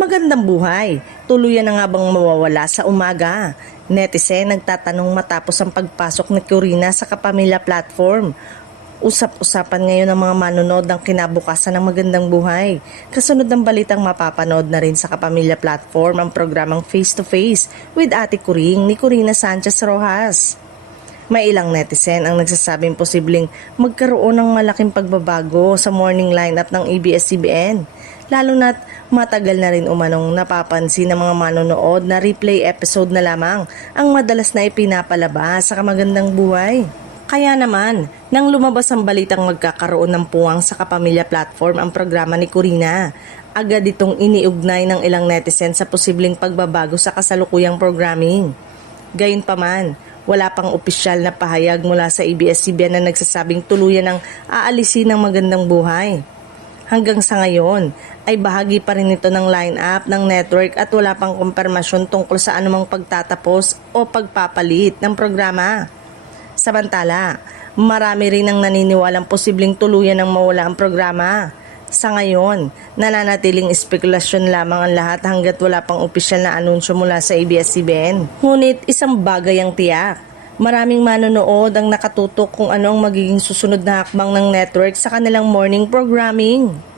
Magandang buhay. Tuluyan na nga bang mawawala sa umaga? Netizen nagtatanong matapos ang pagpasok ni Corina sa Kapamilya platform. Usap-usapan ngayon ng mga manonood ng kinabukasan ng Magandang Buhay. Kasunod ng balitang mapapanood na rin sa Kapamilya platform ang programang Face to Face with Ate Kuring ni Corina Sanchez Rojas. May ilang netizen ang nagsasabing posibleng magkaroon ng malaking pagbabago sa morning lineup ng ABS-CBN. Lalo na't matagal na rin umanong napapansin ng mga manonood na replay episode na lamang ang madalas na ipinapalabas sa Magandang Buhay. Kaya naman, nang lumabas ang balitang magkakaroon ng puwang sa Kapamilya platform ang programa ni Corina, agad itong iniugnay ng ilang netizen sa posibleng pagbabago sa kasalukuyang programming. Gayunpaman, wala pang opisyal na pahayag mula sa ABS-CBN na nagsasabing tuluyan ng aalisin ng Magandang Buhay. Hanggang sa ngayon ay bahagi pa rin ito ng line-up ng network at wala pang kumpirmasyon tungkol sa anumang pagtatapos o pagpapalit ng programa. Samantala, marami rin ang naniniwalang posibleng tuluyan ng mawala ang programa. Sa ngayon, nananatiling espekulasyon lamang ang lahat hanggat wala pang opisyal na anunsyo mula sa ABS-CBN. Ngunit isang bagay ang tiyak. Maraming manonood ang nakatutok kung ano ang magiging susunod na hakbang ng network sa kanilang morning programming.